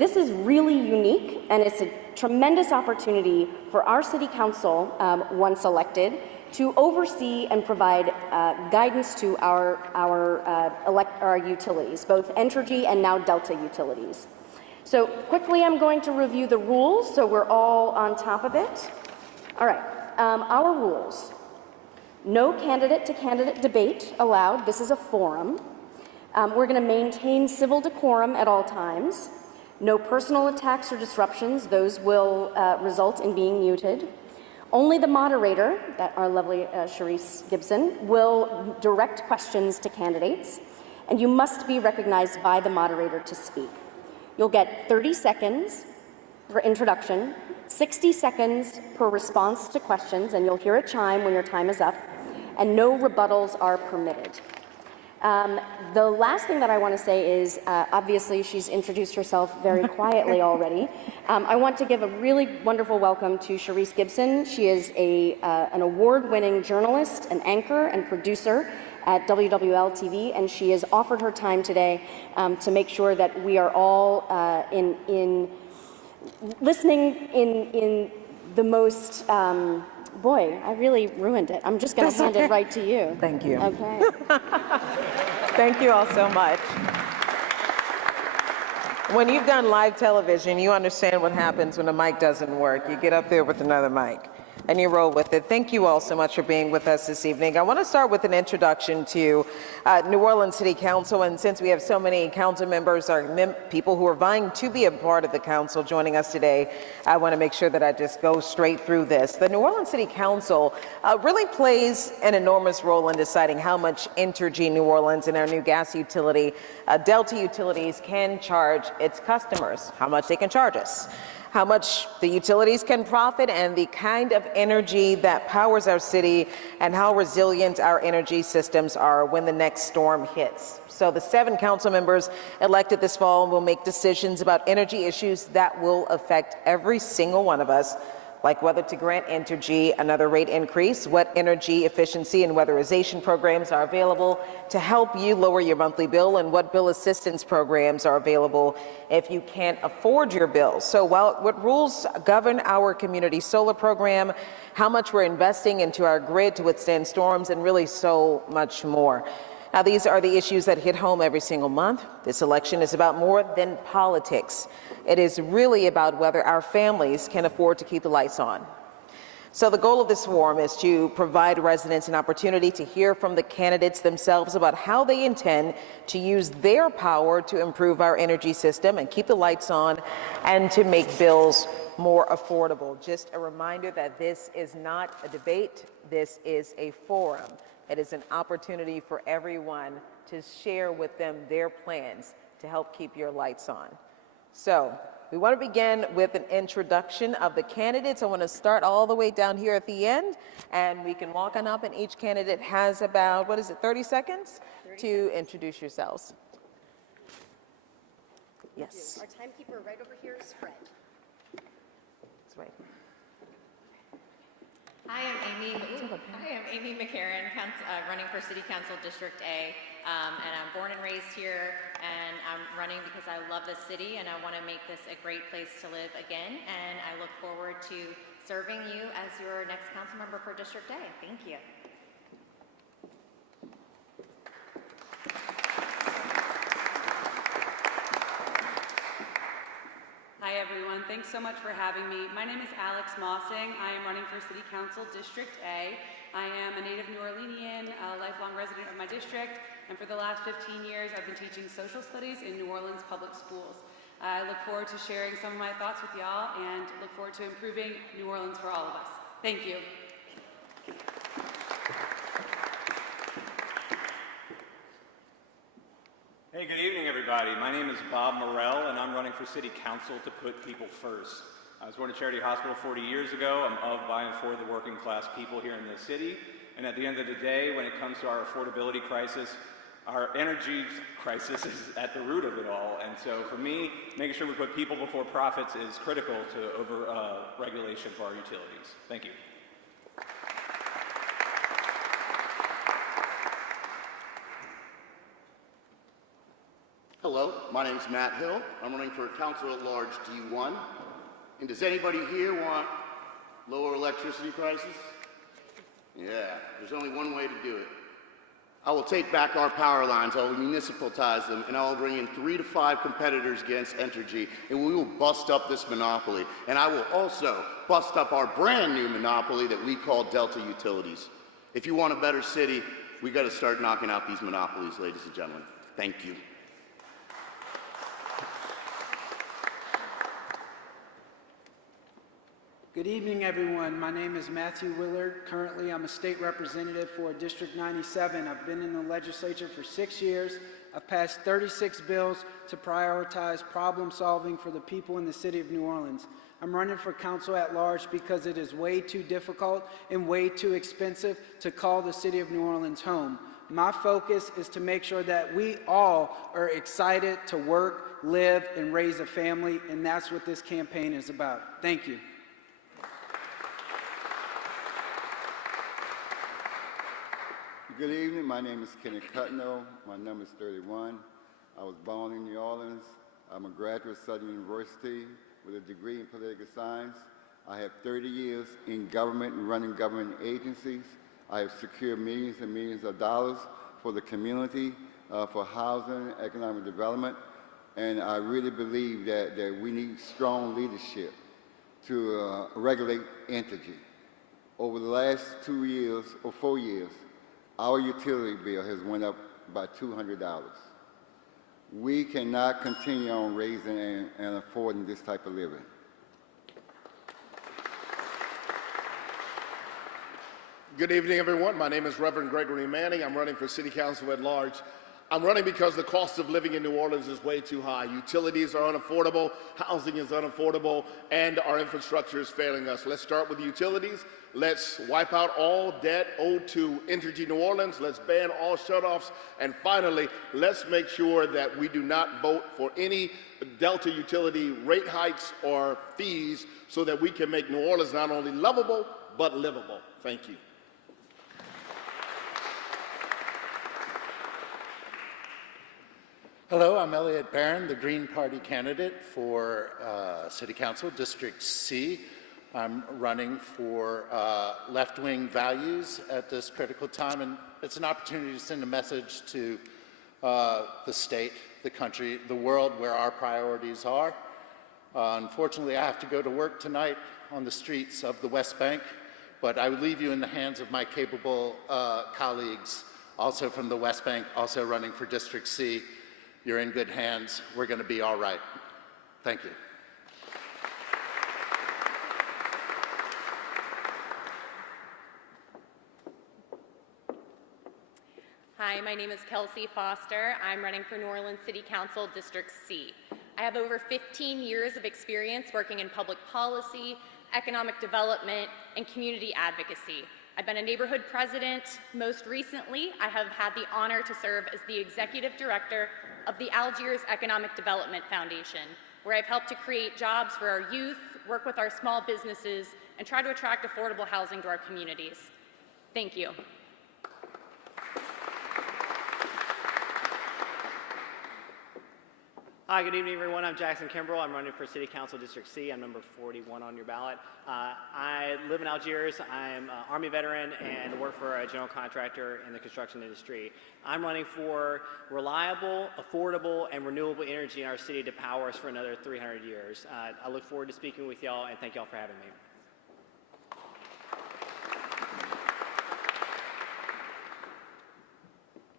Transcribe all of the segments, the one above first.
this is really unique, and it's a tremendous opportunity for our city council, once elected, to oversee and provide guidance to our utilities, both Entergy and now Delta utilities. So quickly, I'm going to review the rules so we're all on top of it. All right, our rules. No candidate-to-candidate debate allowed. This is a forum. We're going to maintain civil decorum at all times. No personal attacks or disruptions. Those will result in being muted. Only the moderator, our lovely Charisse Gibson, will direct questions to candidates, and you must be recognized by the moderator to speak. You'll get 30 seconds for introduction, 60 seconds per response to questions, and you'll hear a chime when your time is up, and no rebuttals are permitted. The last thing that I want to say is, obviously she's introduced herself very quietly already. I want to give a really wonderful welcome to Charisse Gibson. She is an award-winning journalist, an anchor, and producer at WWL TV, and she has offered her time today to make sure that we are all listening in the most, boy, I really ruined it. I'm just going to hand it right to you. Thank you. Okay. Thank you all so much. When you've done live television, you understand what happens when a mic doesn't work. You get up there with another mic and you roll with it. Thank you all so much for being with us this evening. I want to start with an introduction to New Orleans City Council, and since we have so many council members or people who are vying to be a part of the council joining us today, I want to make sure that I just go straight through this. The New Orleans City Council really plays an enormous role in deciding how much Entergy New Orleans and our new gas utility, Delta Utilities, can charge its customers, how much they can charge us, how much the utilities can profit, and the kind of energy that powers our city, and how resilient our energy systems are when the next storm hits. So the 7 council members elected this fall will make decisions about energy issues that will affect every single one of us, like whether to grant Entergy another rate increase, what energy efficiency and weatherization programs are available to help you lower your monthly bill, and what bill assistance programs are available if you can't afford your bill. So what rules govern our community solar program, how much we're investing into our grid to withstand storms, and really so much more. Now, these are the issues that hit home every single month. This election is about more than politics. It is really about whether our families can afford to keep the lights on. So the goal of this forum is to provide residents an opportunity to hear from the candidates themselves about how they intend to use their power to improve our energy system and keep the lights on, and to make bills more affordable. Just a reminder that this is not a debate, this is a forum. It is an opportunity for everyone to share with them their plans to help keep your lights on. So we want to begin with an introduction of the candidates. I want to start all the way down here at the end, and we can walk on up, and each candidate has about, 30 seconds to introduce yourselves. Yes. Our timekeeper right over here is Fred. That's right. Hi, I'm Amy McCarran, running for City Council District A, and I'm born and raised here, and I'm running because I love this city and I want to make this a great place to live again, and I look forward to serving you as your next council member for District A. Thank you. Hi everyone, thanks so much for having me. My name is Alex Mossing. I am running for City Council District A. I am a native New Orleanian, a lifelong resident of my district, and for the last 15 years I've been teaching social studies in New Orleans public schools. I look forward to sharing some of my thoughts with y'all and look forward to improving New Orleans for all of us. Thank you. Hey, good evening, everybody. My name is Bob Morrell, and I'm running for City Council to put people first. I was born at Charity Hospital 40 years ago. I'm of, by, and for the working class people here in the city. And at the end of the day, when it comes to our affordability crisis, our energy crisis is at the root of it all. And so for me, making sure we put people before profits is critical to over-regulation for our utilities. Thank you. Hello, my name's Matt Hill. I'm running for Council at Large D1. And does anybody here want lower electricity prices? Yeah, there's only one way to do it. I will take back our power lines, I will municipalize them, and I will bring in 3 to 5 competitors against Entergy, and we will bust up this monopoly. And I will also bust up our brand new monopoly that we call Delta Utilities. If you want a better city, we got to start knocking out these monopolies, ladies and gentlemen. Thank you. Good evening, everyone. My name is Matthew Willard. Currently, I'm a state representative for District 97. I've been in the legislature for 6 years. I've passed 36 bills to prioritize problem solving for the people in the city of New Orleans. I'm running for council at large because it is way too difficult and way too expensive to call the city of New Orleans home. My focus is to make sure that we all are excited to work, live, and raise a family, and that's what this campaign is about. Thank you. Good evening. My name is Kenneth Cutno. My number is 31. I was born in New Orleans. I'm a graduate of Southern University with a degree in political science. I have 30 years in government and running government agencies. I have secured millions and millions of dollars for the community, for housing, economic development, and I really believe that we need strong leadership to regulate Entergy. Over the last 2 years or 4 years, our utility bill has went up by $200. We cannot continue on raising and affording this type of living. Good evening, everyone. My name is Reverend Gregory Manning. I'm running for City Council at Large. I'm running because the cost of living in New Orleans is way too high. Utilities are unaffordable, housing is unaffordable, and our infrastructure is failing us. Let's start with utilities. Let's wipe out all debt owed to Entergy New Orleans. Let's ban all shutoffs. And finally, let's make sure that we do not vote for any Delta utility rate hikes or fees so that we can make New Orleans not only lovable, but livable. Thank you. Hello, I'm Elliot Barron, the Green Party candidate for City Council, District C. I'm running for left-wing values at this critical time, and it's an opportunity to send a message to the state, the country, the world where our priorities are. Unfortunately, I have to go to work tonight on the streets of the West Bank, but I would leave you in the hands of my capable colleagues, also from the West Bank, also running for District C. You're in good hands. We're going to be all right. Thank you. Hi, my name is Kelsey Foster. I'm running for New Orleans City Council, District C. I have over 15 years of experience working in public policy, economic development, and community advocacy. I've been a neighborhood president. Most recently, I have had the honor to serve as the executive director of the Algiers Economic Development Foundation, where I've helped to create jobs for our youth, work with our small businesses, and try to attract affordable housing to our communities. Thank you. Hi, good evening, everyone. I'm Jackson Kimbrell. I'm running for City Council District C. I'm number 41 on your ballot. I live in Algiers. I'm an Army veteran and work for a general contractor in the construction industry. I'm running for reliable, affordable, and renewable energy in our city to power us for another 300 years. I look forward to speaking with y'all, and thank y'all for having me.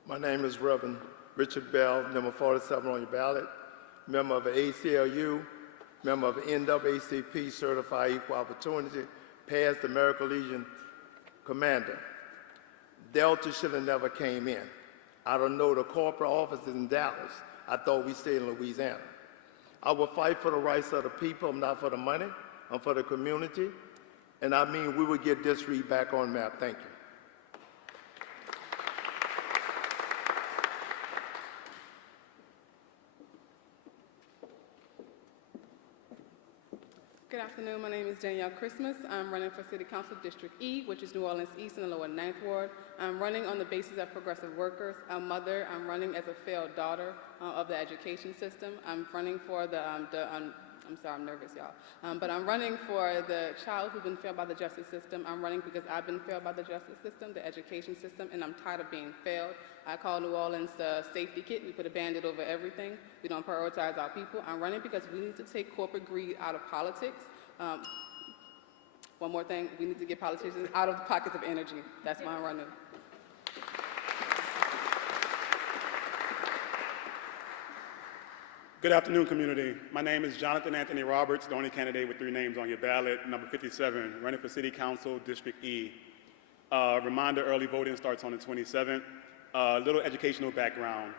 My name is Reverend Richard Bell, number 47 on your ballot. Member of the ACLU, member of the NAACP, Certified Equal Opportunity, past American Legion Commander. Delta should have never came in. I don't know the corporate offices in Dallas. I thought we stayed in Louisiana. I will fight for the rights of the people. I'm not for the money. I'm for the community. And I mean, we will get this read back on map. Thank you. Good afternoon. My name is Danielle Christmas. I'm running for City Council District E, which is New Orleans East and the Lower Ninth Ward. I'm running on the basis of progressive workers. I'm a mother. I'm running as a failed daughter of the education system. I'm running for I'm sorry, I'm nervous, y'all. But I'm running for the child who's been failed by the justice system. I'm running because I've been failed by the justice system, the education system, and I'm tired of being failed. I call New Orleans the safety kit. We put a Band-Aid over everything. We don't prioritize our people. I'm running because we need to take corporate greed out of politics. One more thing, we need to get politicians out of the pockets of energy. That's why I'm running. Good afternoon, community. My name is Jonathan Anthony Roberts, the only candidate with 3 names on your ballot, number 57, running for City Council, District E. Reminder, early voting starts on the 27th. Little educational background.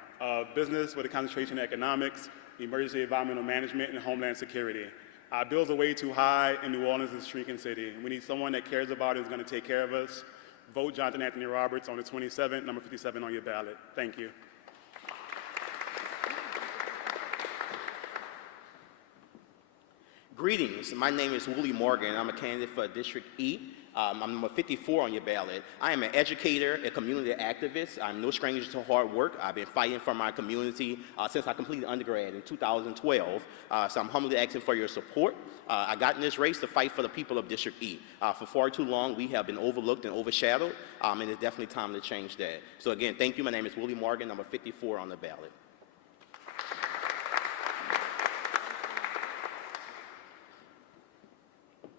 Business with a concentration in economics, emergency environmental management, and homeland security. Our bills are way too high, and New Orleans is a shrinking city. We need someone that cares about it and is going to take care of us. Vote Jonathan Anthony Roberts on the 27th, number 57 on your ballot. Thank you. Greetings, my name is Willie Morgan. I'm a candidate for District E. I'm number 54 on your ballot. I am an educator, a community activist. I'm no stranger to hard work. I've been fighting for my community since I completed undergrad in 2012. So I'm humbly asking for your support. I got in this race to fight for the people of District E. For far too long, we have been overlooked and overshadowed, and it's definitely time to change that. So again, thank you. My name is Willie Morgan, number 54 on the ballot.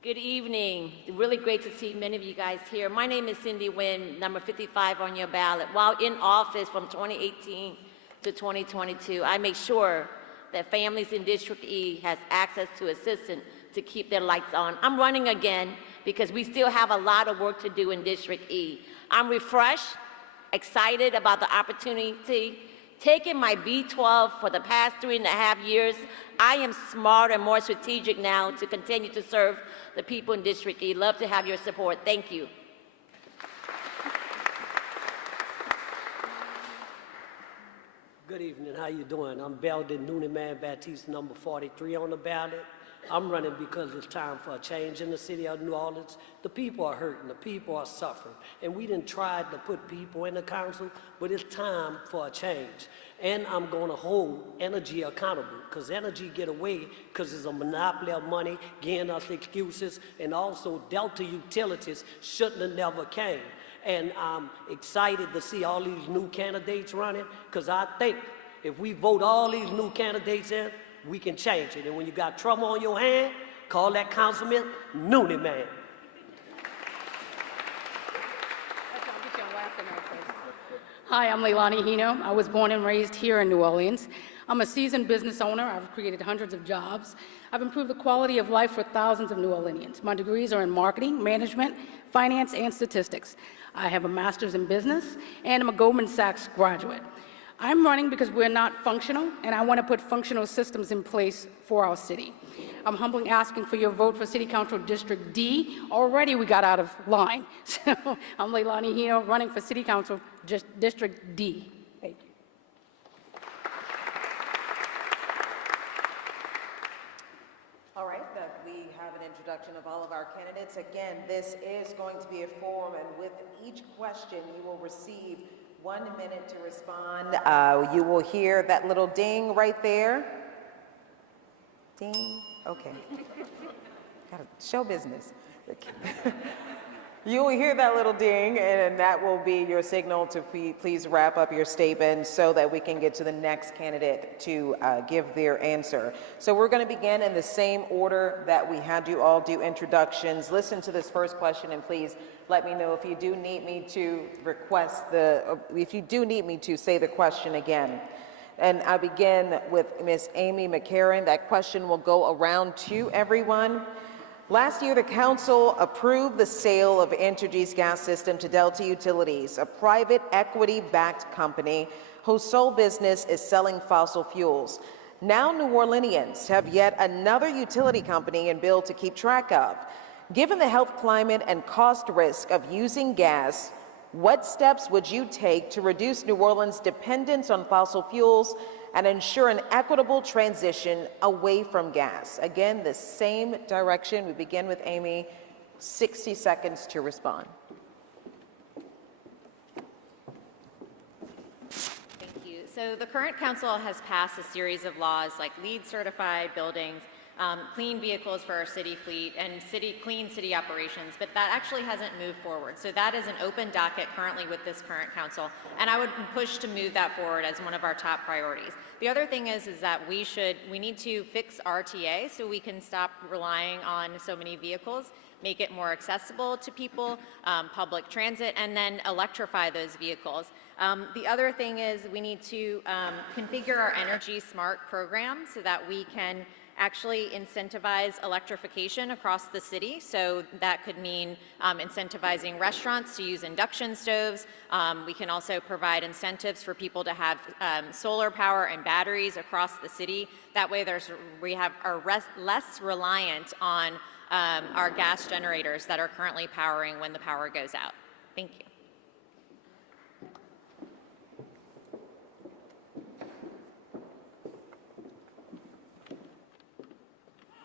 Good evening. Really great to see many of you guys here. My name is Cindy Nguyen, number 55 on your ballot. While in office from 2018 to 2022, I make sure that families in District E has access to assistance to keep their lights on. I'm running again because we still have a lot of work to do in District E. I'm refreshed, excited about the opportunity. Taking my B12 for the past 3.5 years, I am smarter and more strategic now to continue to serve the people in District E. Love to have your support. Thank you. Good evening. How you doing? I'm Belden Nooniman Baptiste, number 43 on the ballot. I'm running because it's time for a change in the city of New Orleans. The people are hurting, the people are suffering, and we didn't try to put people in the council, but it's time for a change. And I'm going to hold energy accountable, because energy get away because it's a monopoly of money, giving us excuses, and also Delta Utilities shouldn't have never came. And I'm excited to see all these new candidates running, because I think if we vote all these new candidates in, we can change it. And when you got trouble on your hand, call that councilman Noonie Man. Hi, I'm Leilani Hino. I was born and raised here in New Orleans. I'm a seasoned business owner. I've created hundreds of jobs. I've improved the quality of life for thousands of New Orleanians. My degrees are in marketing, management, finance, and statistics. I have a master's in business, and I'm a Goldman Sachs graduate. I'm running because we're not functional, and I want to put functional systems in place for our city. I'm humbly asking for your vote for City Council District D. Already we got out of line. So I'm Leilani Hino, running for City Council District D. Thank you. All right, we have an introduction of all of our candidates. Again, this is going to be a forum, and with each question, you will receive 1 minute to respond. You will hear that little ding right there. Ding. Okay. Got to show business. You will hear that little ding, and that will be your signal to please wrap up your statement so that we can get to the next candidate to give their answer. So we're going to begin in the same order that we had you all do introductions. Listen to this first question, and please let me know if you do need me to say the question again. And I begin with Ms. Amy McCarron. That question will go around to everyone. Last year, the council approved the sale of Entergy's gas system to Delta Utilities, a private equity-backed company whose sole business is selling fossil fuels. Now New Orleanians have yet another utility company and bill to keep track of. Given the health climate and cost risk of using gas, what steps would you take to reduce New Orleans' dependence on fossil fuels and ensure an equitable transition away from gas. Again, the same direction. We begin with Amy. 60 seconds to respond. Thank you. So the current council has passed a series of laws like LEED certified buildings, clean vehicles for our city fleet, and clean city operations, but that actually hasn't moved forward. So that is an open docket currently with this current council, and I would push to move that forward as one of our top priorities. The other thing is that we need to fix RTA so we can stop relying on so many vehicles, make it more accessible to people, public transit, and then electrify those vehicles. The other thing is we need to configure our Energy Smart program so that we can actually incentivize electrification across the city. So that could mean incentivizing restaurants to use induction stoves. We can also provide incentives for people to have solar power and batteries across the city. That way we are less reliant on our gas generators that are currently powering when the power goes out. Thank you.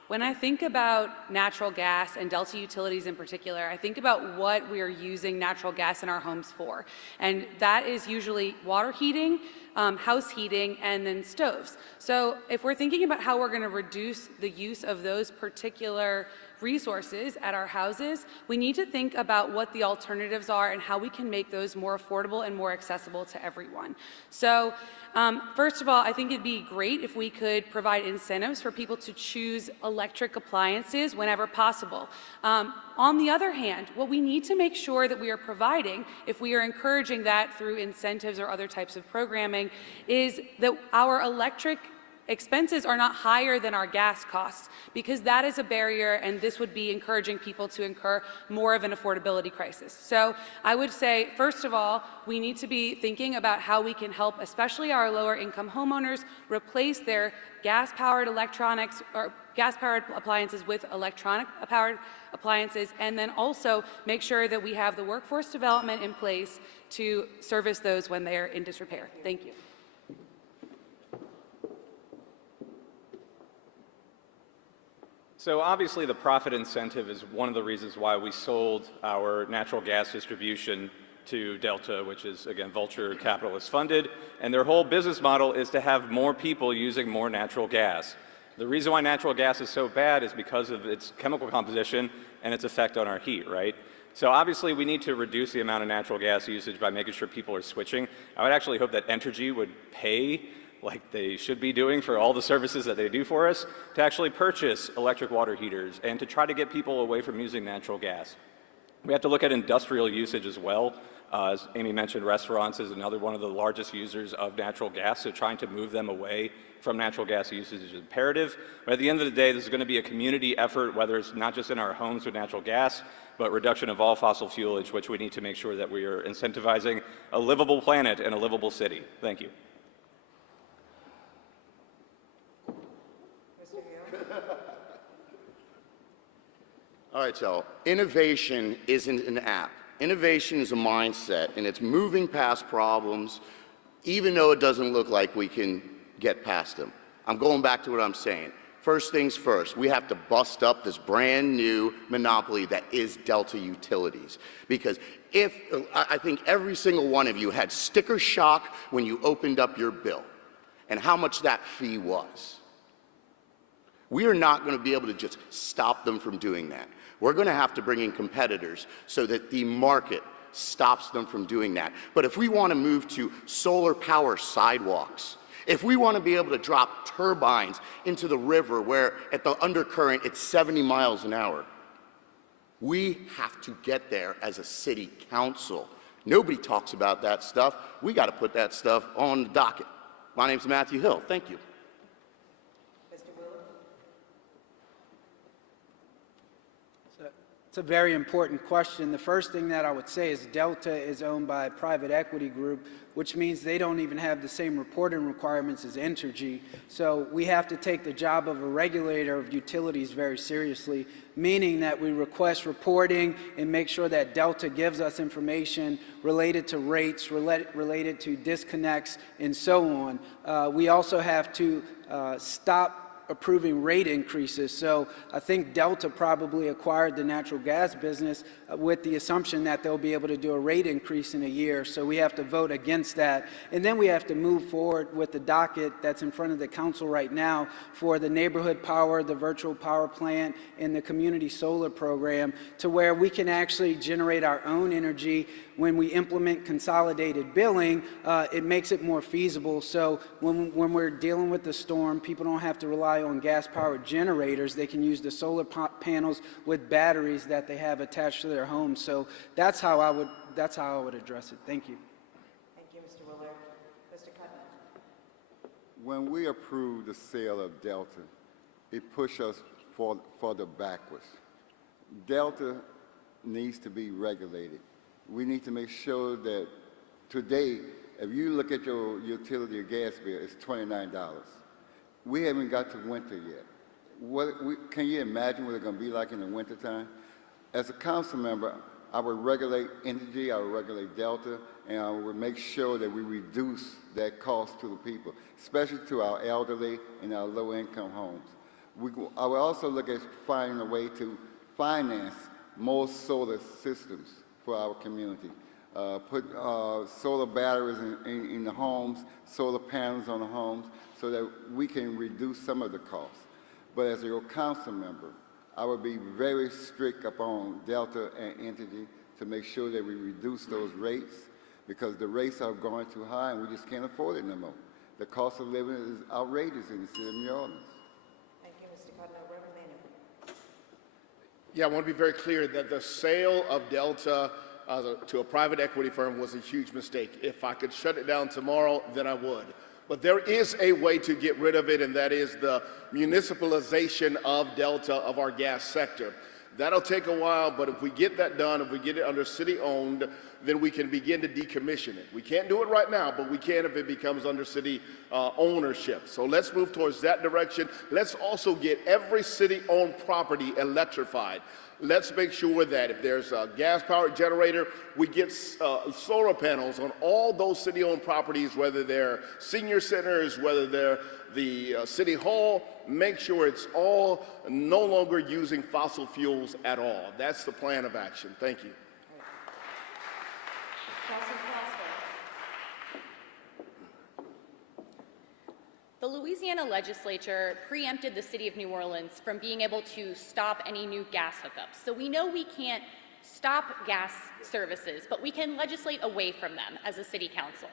When I think about natural gas and Delta Utilities in particular, I think about what we are using natural gas in our homes for. And that is usually water heating, house heating, and then stoves. So if we're thinking about how we're going to reduce the use of those particular resources at our houses, we need to think about what the alternatives are and how we can make those more affordable and more accessible to everyone. So first of all, I think it'd be great if we could provide incentives for people to choose electric appliances whenever possible. On the other hand, what we need to make sure that we are providing, if we are encouraging that through incentives or other types of programming, is that our electric expenses are not higher than our gas costs, because that is a barrier, and this would be encouraging people to incur more of an affordability crisis. So I would say, first of all, we need to be thinking about how we can help, especially our lower income homeowners, replace their gas-powered electronics or gas-powered appliances with electronic-powered appliances, and then also make sure that we have the workforce development in place to service those when they are in disrepair. Thank you. So obviously the profit incentive is one of the reasons why we sold our natural gas distribution to Delta, which is, again, Vulture Capitalist funded, and their whole business model is to have more people using more natural gas. The reason why natural gas is so bad is because of its chemical composition and its effect on our heat, right? So obviously we need to reduce the amount of natural gas usage by making sure people are switching. I would actually hope that Entergy would pay, like they should be doing for all the services that they do for us, to actually purchase electric water heaters and to try to get people away from using natural gas. We have to look at industrial usage as well. As Amy mentioned, restaurants is another one of the largest users of natural gas, so trying to move them away from natural gas usage is imperative. But at the end of the day, this is going to be a community effort, whether it's not just in our homes with natural gas, but reduction of all fossil fuelage, which we need to make sure that we are incentivizing a livable planet and a livable city. Thank you. All right, y'all. Innovation isn't an app. Innovation is a mindset, and it's moving past problems, even though it doesn't look like we can get past them. I'm going back to what I'm saying. First things first, we have to bust up this brand new monopoly that is Delta Utilities. Because I think every single one of you had sticker shock when you opened up your bill and how much that fee was. We are not going to be able to just stop them from doing that. We're going to have to bring in competitors so that the market stops them from doing that. But if we want to move to solar power sidewalks, if we want to be able to drop turbines into the river where at the undercurrent it's 70 miles an hour, we have to get there as a city council. Nobody talks about that stuff. We got to put that stuff on the docket. My name's Matthew Hill. Thank you. It's a very important question. The first thing that I would say is Delta is owned by a private equity group, which means they don't even have the same reporting requirements as Entergy. So we have to take the job of a regulator of utilities very seriously, meaning that we request reporting and make sure that Delta gives us information related to rates, related to disconnects, and so on. We also have to stop approving rate increases. So I think Delta probably acquired the natural gas business with the assumption that they'll be able to do a rate increase in a year. So we have to vote against that. And then we have to move forward with the docket that's in front of the council right now for the neighborhood power, the virtual power plant, and the community solar program, to where we can actually generate our own energy. When we implement consolidated billing, it makes it more feasible. So when we're dealing with the storm, people don't have to rely on gas-powered generators. They can use the solar panels with batteries that they have attached to their homes. So that's how I would address it. Thank you. Thank you, Mr. Willard. Mr. Cutman. When we approved the sale of Delta, it pushed us further backwards. Delta needs to be regulated. We need to make sure that today, if you look at your utility or gas bill, it's $29. We haven't got to winter yet. Can you imagine what it's going to be like in the wintertime? As a council member, I would regulate Entergy, I would regulate Delta, and I would make sure that we reduce that cost to the people, especially to our elderly and our low-income homes. I would also look at finding a way to finance more solar systems for our community. Put solar batteries in the homes, solar panels on the homes, so that we can reduce some of the costs. But as your council member, I would be very strict upon Delta and Entergy to make sure that we reduce those rates, because the rates are going too high and we just can't afford it no more. The cost of living is outrageous in the city of New Orleans. Thank you, Mr. Cutman. Reverend Manuel. Yeah, I want to be very clear that the sale of Delta to a private equity firm was a huge mistake. If I could shut it down tomorrow, then I would. But there is a way to get rid of it, and that is the municipalization of Delta, of our gas sector. That'll take a while, but if we get that done, if we get it under city-owned, then we can begin to decommission it. We can't do it right now, but we can if it becomes under city ownership. So let's move towards that direction. Let's also get every city-owned property electrified. Let's make sure that if there's a gas-powered generator, we get solar panels on all those city-owned properties, whether they're senior centers, whether they're the city hall. Make sure it's all no longer using fossil fuels at all. That's the plan of action. Thank you. The Louisiana legislature preempted the city of New Orleans from being able to stop any new gas hookups. So we know we can't stop gas services, but we can legislate away from them as a city council.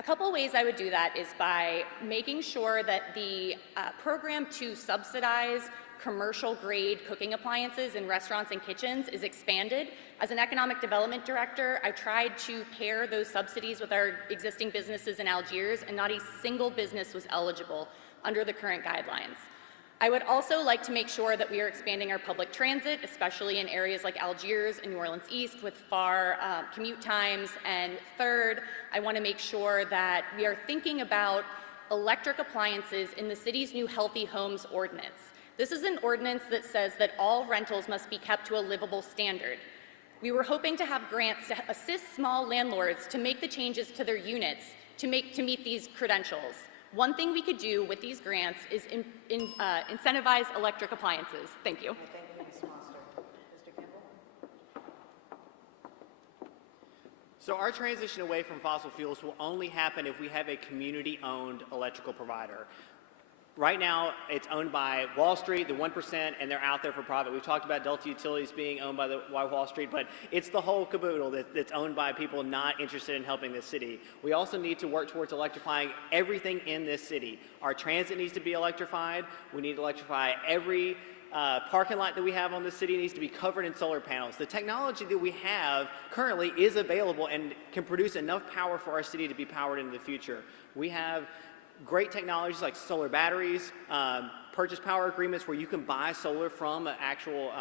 A couple ways I would do that is by making sure that the program to subsidize commercial-grade cooking appliances in restaurants and kitchens is expanded. As an economic development director, I tried to pair those subsidies with our existing businesses in Algiers, and not a single business was eligible under the current guidelines. I would also like to make sure that we are expanding our public transit, especially in areas like Algiers and New Orleans East with far commute times. And third, I want to make sure that we are thinking about electric appliances in the city's new Healthy Homes Ordinance. This is an ordinance that says that all rentals must be kept to a livable standard. We were hoping to have grants to assist small landlords to make the changes to their units to meet these credentials. One thing we could do with these grants is incentivize electric appliances. Thank you. Thank you, Ms. Foster. Mr. Kimball? So our transition away from fossil fuels will only happen if we have a community-owned electrical provider. Right now, it's owned by Wall Street, the 1%, and they're out there for profit. We've talked about Delta Utilities being owned by Wall Street, but it's the whole caboodle that's owned by people not interested in helping the city. We also need to work towards electrifying everything in this city. Our transit needs to be electrified. We need to electrify every parking lot that we have on the city needs to be covered in solar panels. The technology that we have currently is available and can produce enough power for our city to be powered into the future. We have great technologies like solar batteries, purchase power agreements where you can buy solar from an actual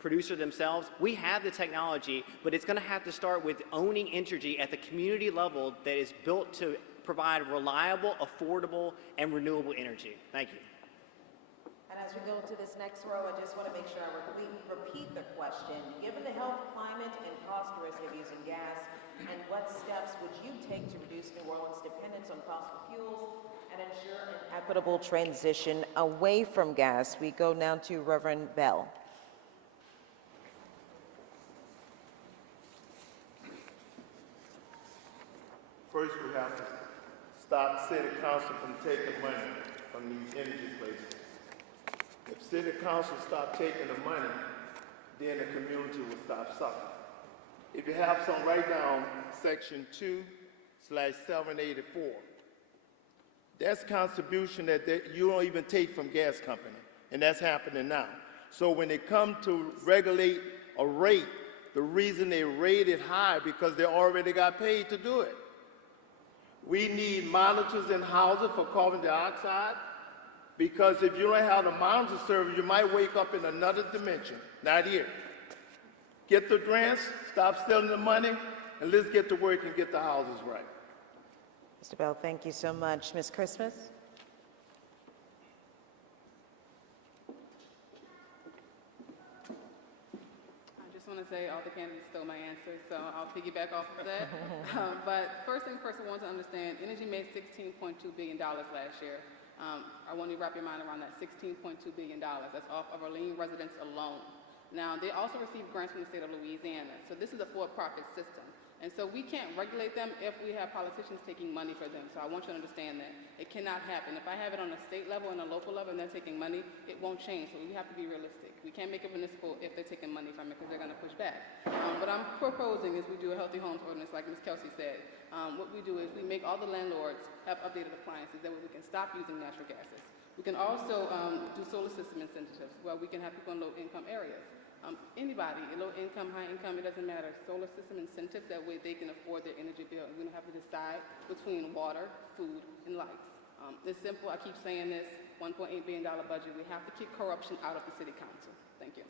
producer themselves. We have the technology, but it's going to have to start with owning Entergy at the community level that is built to provide reliable, affordable, and renewable energy. Thank you. And as we go to this next row, I just want to make sure I repeat the question. Given the health, climate, and cost risk of using gas, and what steps would you take to reduce New Orleans' dependence on fossil fuels and ensure an equitable transition away from gas? We go now to Reverend Bell. First, we have to stop city council from taking money from these energy places. If city council stop taking the money, then the community will stop suffering. If you have some, write down section 2/784. That's contribution that you don't even take from gas company, and that's happening now. So when they come to regulate a rate, the reason they rate it high because they already got paid to do it. We need monitors in houses for carbon dioxide, because if you don't have the monitor service, you might wake up in another dimension, not here. Get the grants, stop stealing the money, and let's get to work and get the houses right. Mr. Bell, thank you so much. Ms. Christmas? I just want to say all the candidates stole my answer, so I'll piggyback off of that. But first thing first, I want to understand, Energy made $16.2 billion last year. I want you to wrap your mind around that $16.2 billion. That's off of Orleans residents alone. Now, they also receive grants from the state of Louisiana, so this is a for-profit system. And so we can't regulate them if we have politicians taking money for them. So I want you to understand that. It cannot happen. If I have it on a state level and a local level and they're taking money, it won't change. So we have to be realistic. We can't make it municipal if they're taking money from it because they're going to push back. What I'm proposing is we do a healthy homes ordinance like Ms. Kelsey said. What we do is we make all the landlords have updated appliances. That way we can stop using natural gases. We can also do solar system incentives where we can have people in low-income areas. Anybody, low income, high income, it doesn't matter. Solar system incentives, that way they can afford their energy bill. And we don't have to decide between water, food, and lights. It's simple. I keep saying this, $1.8 billion budget. We have to keep corruption out of the city council. Thank you.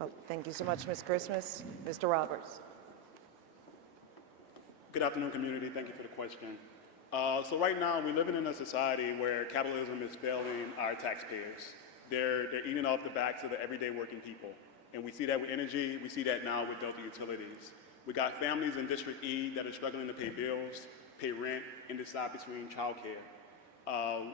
Well, thank you so much, Ms. Christmas. Mr. Roberts. Good afternoon, community. Thank you for the question. So right now, we're living in a society where capitalism is failing our taxpayers. They're eating off the backs of the everyday working people. And we see that with energy, we see that now with Delta Utilities. We got families in District E that are struggling to pay bills, pay rent, and decide between childcare.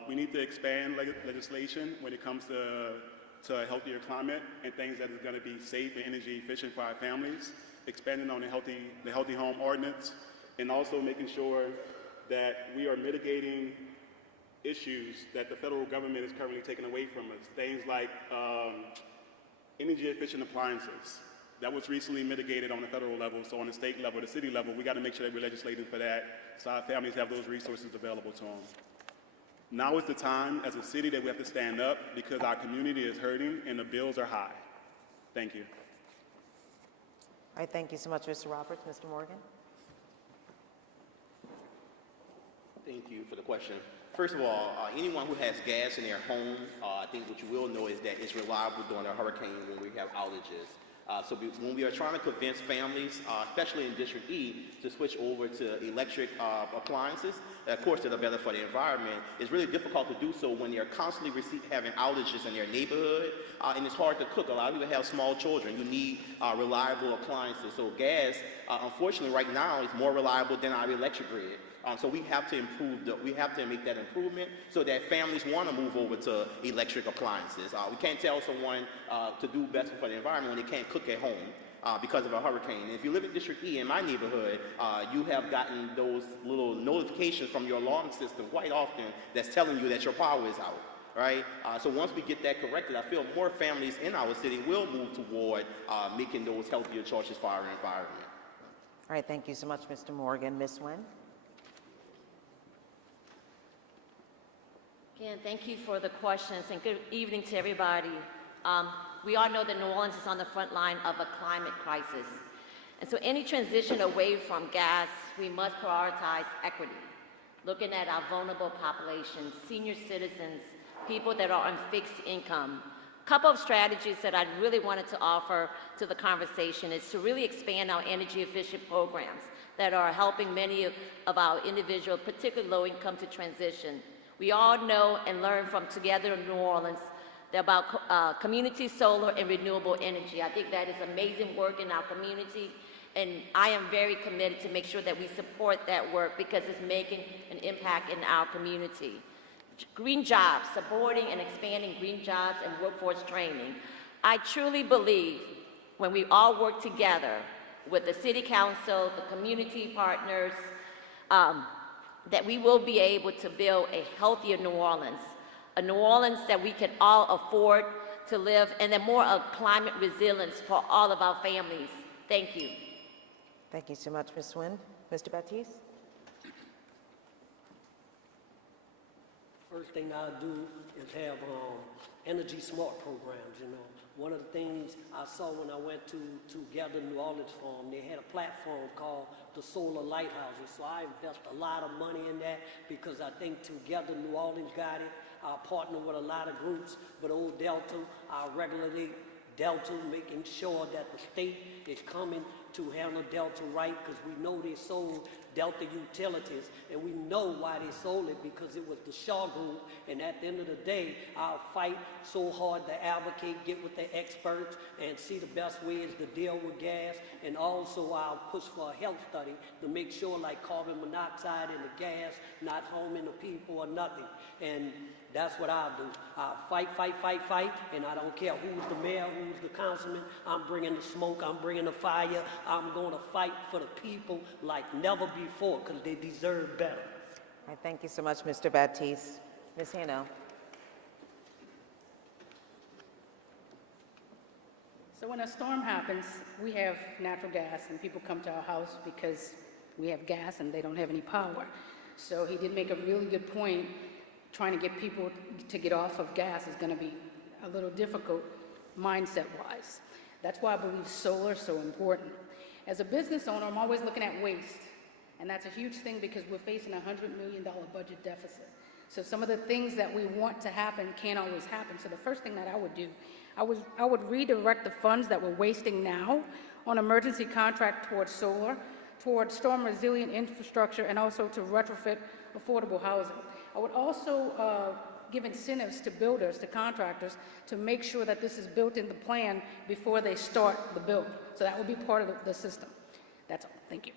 We need to expand legislation when it comes to a healthier climate and things that are going to be safe and energy efficient for our families, expanding on the healthy home ordinance, and also making sure that we are mitigating issues that the federal government is currently taking away from us. Things like energy efficient appliances. That was recently mitigated on the federal level, so on the state level, the city level, we got to make sure that we're legislating for that so our families have those resources available to them. Now is the time as a city that we have to stand up because our community is hurting and the bills are high. Thank you. All right, thank you so much, Mr. Roberts. Mr. Morgan? Thank you for the question. First of all, anyone who has gas in their home, I think what you will know is that it's reliable during a hurricane when we have outages. When we are trying to convince families, especially in District E, to switch over to electric appliances, of course that are better for the environment, it's really difficult to do so when they're constantly having outages in their neighborhood, and it's hard to cook. A lot of people have small children. You need reliable appliances. So gas, unfortunately, right now is more reliable than our electric grid. So we have to we have to make that improvement so that families want to move over to electric appliances. We can't tell someone to do better for the environment when they can't cook at home because of a hurricane. And if you live in District E in my neighborhood, you have gotten those little notifications from your alarm system quite often that's telling you that your power is out. Right? So once we get that corrected, I feel more families in our city will move toward making those healthier choices for our environment. All right, thank you so much, Mr. Morgan. Ms. Nguyen? Again, thank you for the questions and good evening to everybody. We all know that New Orleans is on the front line of a climate crisis. And so any transition away from gas, we must prioritize equity, looking at our vulnerable populations, senior citizens, people that are on fixed income, couple of strategies that I really wanted to offer to the conversation is to really expand our energy efficient programs that are helping many of our individuals, particularly low income, to transition. We all know and learn from Together in New Orleans about community solar and renewable energy. I think that is amazing work in our community, and I am very committed to make sure that we support that work because it's making an impact in our community. Green jobs, supporting and expanding green jobs and workforce training. I truly believe when we all work together with the City Council, the community partners, that we will be able to build a healthier New Orleans, a New Orleans that we can all afford to live, and then more of climate resilience for all of our families. Thank you. Thank you so much, Ms. Nguyen. Mr. Baptiste? First thing I do is have energy smart programs, you know. One of the things I saw when I went to Together New Orleans Forum, they had a platform called the Solar Lighthouses. So I invest a lot of money in that because I think Together New Orleans got it. I partner with a lot of groups, but Old Delta, I regulate Delta, making sure that the state is coming to handle Delta right, because we know they sold Delta Utilities, and we know why they sold it, because it was the Shaw Group, and at the end of the day, I'll fight so hard to advocate, get with the experts, and see the best ways to deal with gas, and also I'll push for a health study to make sure like carbon monoxide in the gas, not harming the people or nothing, and that's what I'll do. I'll fight, and I don't care who's the mayor, who's the councilman. I'm bringing the smoke, I'm bringing the fire. I'm going to fight for the people like never before because they deserve better. All right, thank you so much, Mr. Baptiste. Ms. Hano. So when a storm happens, we have natural gas, and people come to our house because we have gas and they don't have any power. So he did make a really good point. Trying to get people to get off of gas is going to be a little difficult mindset-wise. That's why I believe solar is so important. As a business owner, I'm always looking at waste, and that's a huge thing because we're facing a $100 million budget deficit. So some of the things that we want to happen can't always happen. So the first thing that I would do, I would redirect the funds that we're wasting now on emergency contract towards solar, towards storm resilient infrastructure, and also to retrofit affordable housing. I would also give incentives to builders, to contractors, to make sure that this is built in the plan before they start the build. So that would be part of the system. That's all. Thank you.